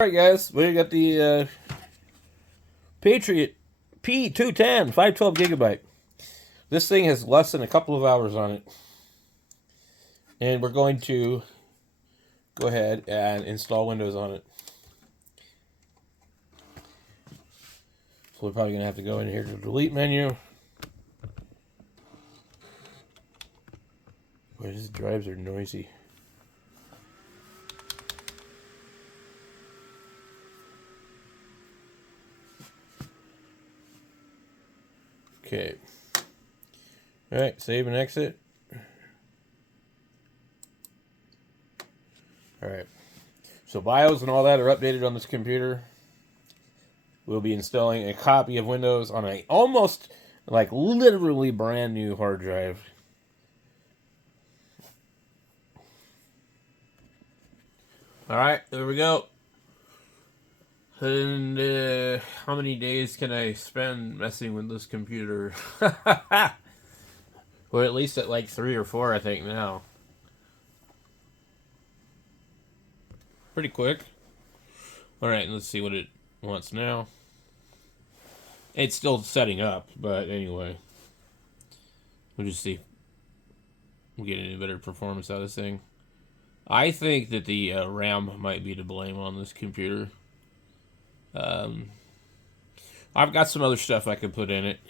Alright guys, we got the Patriot P210 512 gigabyte. This thing has less than a couple of hours on it. And we're going to go ahead and install Windows on it. So we're probably going to have to go in here to the delete menu. Boy, these drives are noisy. Okay. Alright, save and exit. Alright. So BIOS and all that are updated on this computer. We'll be installing a copy of Windows on a almost, like, literally brand new hard drive. Alright, there we go. And how many days can I spend messing with this computer? Well, at least at like 3 or 4, I think, now. Pretty quick. Alright, let's see what it wants now. It's still setting up, but anyway. We'll just see if we get any better performance out of this thing. I think that the RAM might be to blame on this computer. I've got some other stuff I could put in it.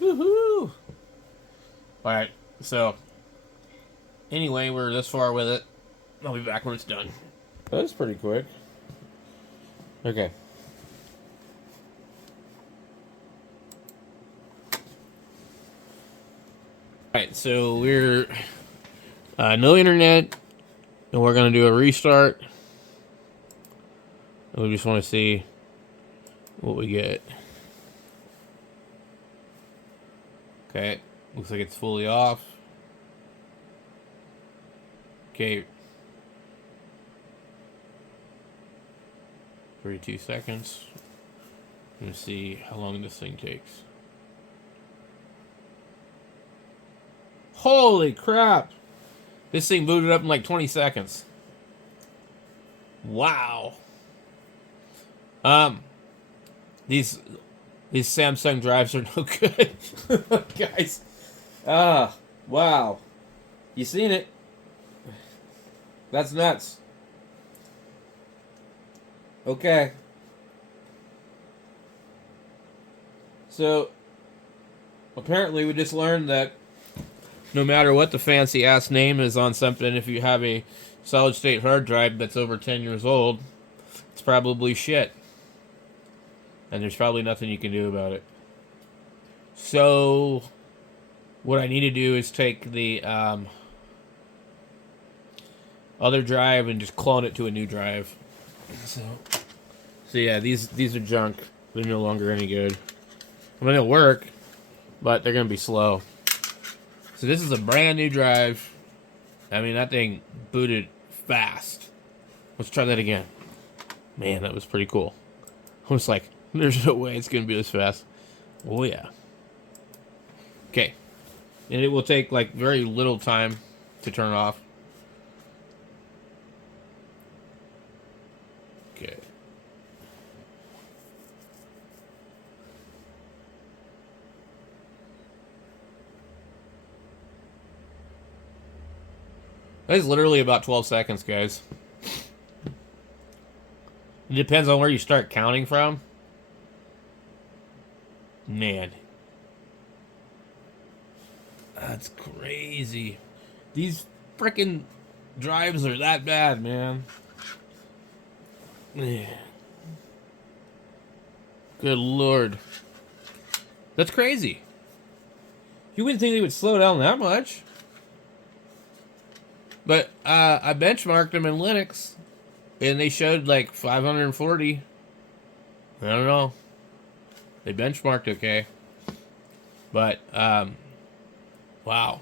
Woohoo! Alright, so anyway, we're this far with it. I'll be back when it's done. That's pretty quick. Okay. Alright, so we're no internet, and we're going to do a restart. And we just want to see what we get. Okay, looks like it's fully off. Okay. 32 seconds. I'm going to see how long this thing takes. Holy crap! This thing booted up in like 20 seconds. Wow. These Samsung drives are no good. Guys. Wow. You seen it? That's nuts. Okay. So, apparently we just learned that no matter what the fancy ass name is on something, if you have a solid state hard drive that's over 10 years old, it's probably shit. And there's probably nothing you can do about it. So, what I need to do is take the other drive and just clone it to a new drive. So yeah, these are junk. They're no longer any good. I mean, they'll work, but they're going to be slow. So this is a brand new drive. I mean, that thing booted fast. Let's try that again. Man, that was pretty cool. I was like, there's no way it's going to be this fast. Oh, yeah. Okay. And it will take, like, very little time to turn off. Okay. That is literally about 12 seconds, guys. It depends on where you start counting from. Man. That's crazy. These freaking drives are that bad, man. Yeah. Good lord. That's crazy. You wouldn't think they would slow down that much. But I benchmarked them in Linux, and they showed like 540. I don't know. They benchmarked okay. But, wow.